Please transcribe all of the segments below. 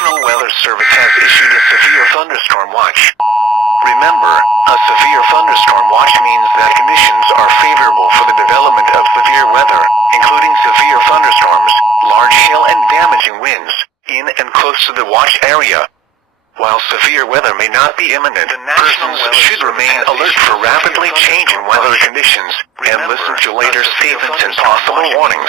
National Weather Service has issued a severe thunderstorm watch. Remember, a severe thunderstorm watch means that conditions are favorable for the development of severe weather, including severe thunderstorms, large hail and damaging winds, in and close to the watch area. While severe weather may not be imminent, persons should remain alert for rapidly changing weather conditions and listen to later statements and possible warnings.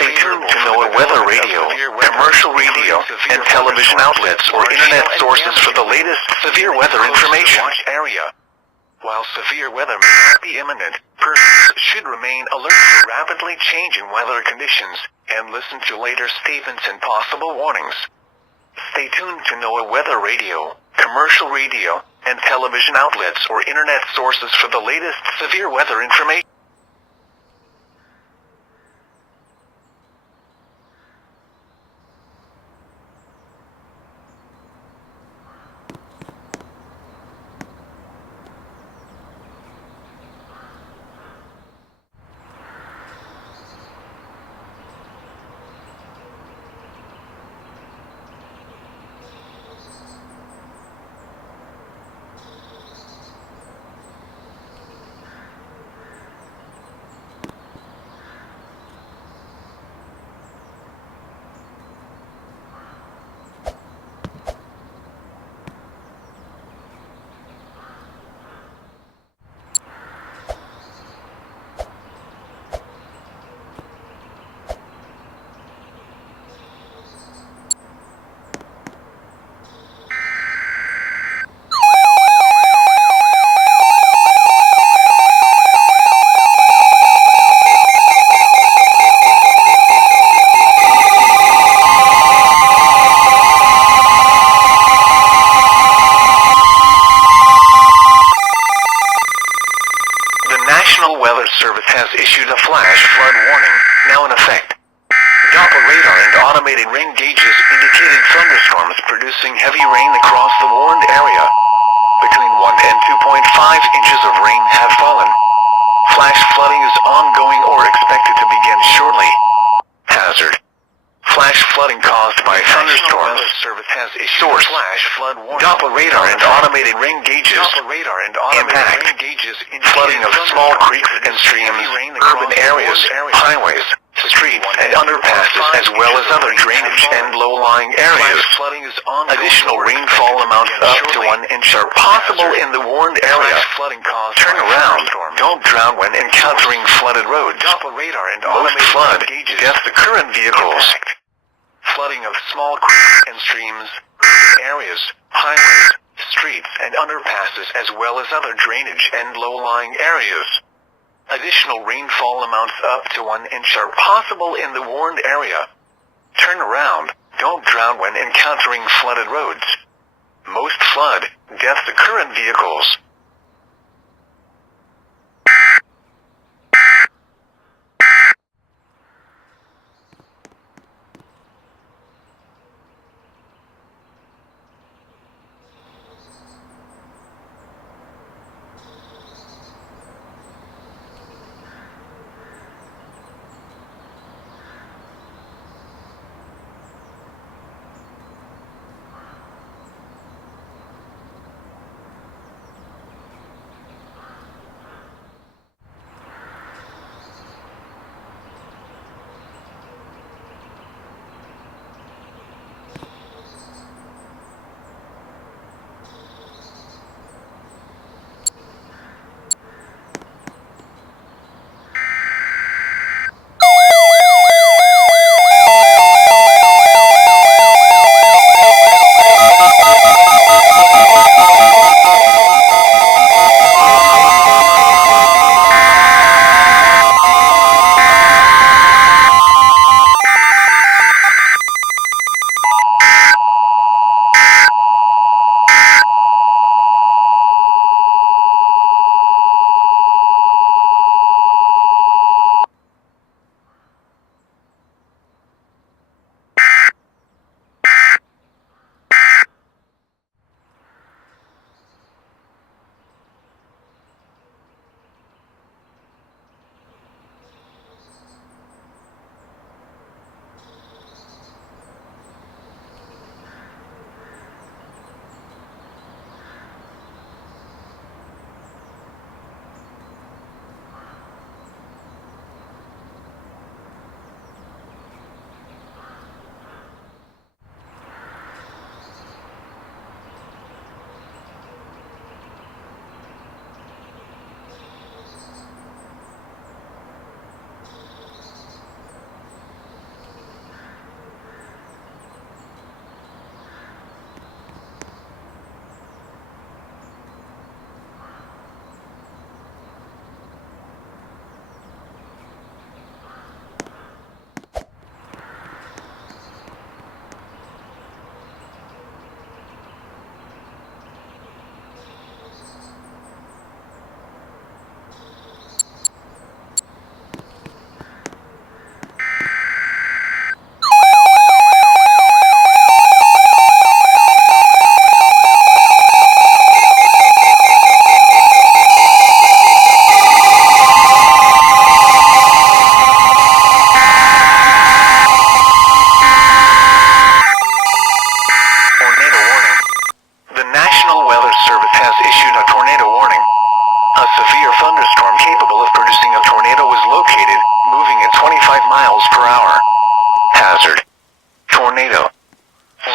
Stay tuned to NOAA weather radio, commercial radio, and television outlets or internet sources for the latest severe weather information. While severe weather may not be imminent, persons should remain alert for rapidly changing weather conditions and listen to later statements and possible warnings. Stay tuned to NOAA weather radio, commercial radio, and television outlets or internet sources for the latest severe weather information. National Weather Service has issued a flash flood warning, now in effect. Doppler radar and automated rain gauges indicated thunderstorms producing heavy rain across the warned area. Between 1 and 2.5 inches of rain have fallen. Flash flooding is ongoing or expected to begin shortly. Hazard. Flash flooding caused by thunderstorms. Service has issued source. Flash flood warning. Doppler radar and automated rain gauges. Impact. Flooding of small creeks and streams, urban areas, highways, streets, and underpasses, as well as other drainage and low-lying areas. Additional rainfall amounts up to 1 inch are possible in the warned area. Turn around. Don't drown when encountering flooded roads. Most flood deaths occur in vehicles. Flooding of small creeks and streams, urban areas, highways, streets, and underpasses, as well as other drainage and low-lying areas. Additional rainfall amounts up to 1 inch are possible in the warned area. Turn around. Don't drown when encountering flooded roads. Most flood deaths occur in vehicles.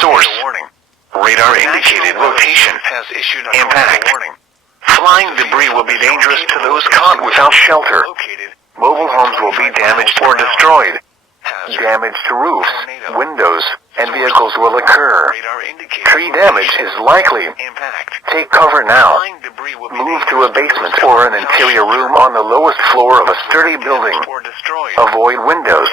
Source: radar indicated rotation. Impact: flying debris will be dangerous to those caught without shelter. Mobile homes will be damaged or destroyed. Damage to roofs, windows, and vehicles will occur. Tree damage is likely. Take cover now. Move to a basement or an interior room on the lowest floor of a sturdy building. Avoid windows.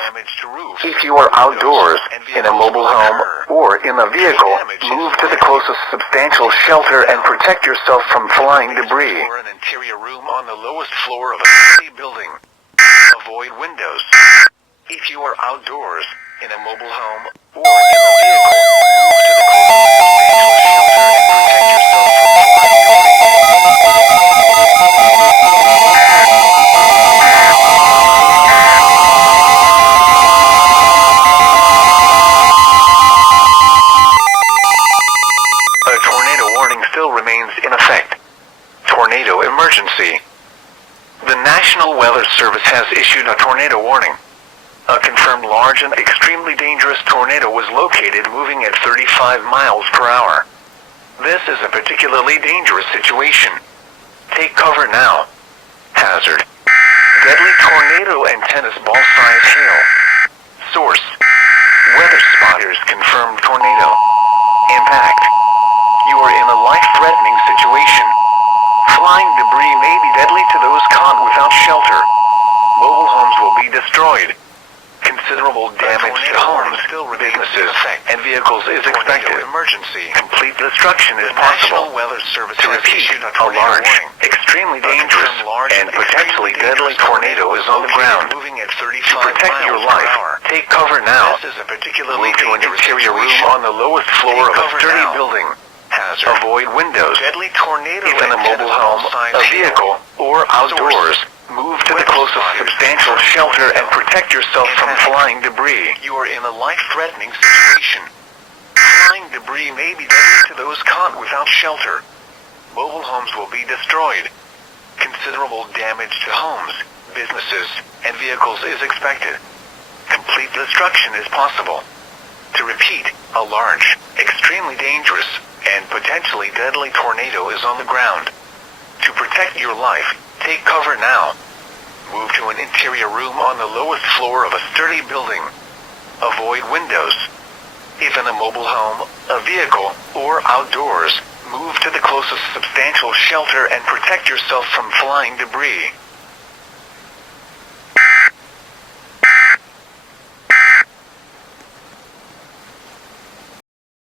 If you are outdoors, in a mobile home, or in a vehicle, move to the closest substantial shelter and protect yourself from flying debris. Or an interior room on the lowest floor of a sturdy building. Avoid windows. If you are outdoors, in a mobile home, or in a vehicle, move to the closest substantial shelter and protect yourself from flying debris. A tornado warning still remains in effect. Tornado emergency. The National Weather Service has issued a tornado warning. A confirmed large and extremely dangerous tornado was located moving at 35 miles per hour. This is a particularly dangerous situation. Take cover now. Hazard: deadly tornado and tennis ball-sized hail. Source: weather spotters confirmed tornado. Impact: you are in a life-threatening situation. Flying debris may be deadly to those caught without shelter. Mobile homes will be destroyed. Considerable damage to homes, businesses, and vehicles is expected. Complete destruction is possible. To repeat, a large, extremely dangerous, and potentially deadly tornado is on the ground. To protect your life, take cover now. Move to an interior room on the lowest floor of a sturdy building. Avoid windows. If in a mobile home, a vehicle, or outdoors, move to the closest substantial shelter and protect yourself from flying debris. You are in a life-threatening situation. Flying debris may be deadly to those caught without shelter. Mobile homes will be destroyed. Considerable damage to homes, businesses, and vehicles is expected. Complete destruction is possible. To repeat, a large, extremely dangerous, and potentially deadly tornado is on the ground. To protect your life, take cover now. Move to an interior room on the lowest floor of a sturdy building. Avoid windows. If in a mobile home, a vehicle, or outdoors, move to the closest substantial shelter and protect yourself from flying debris.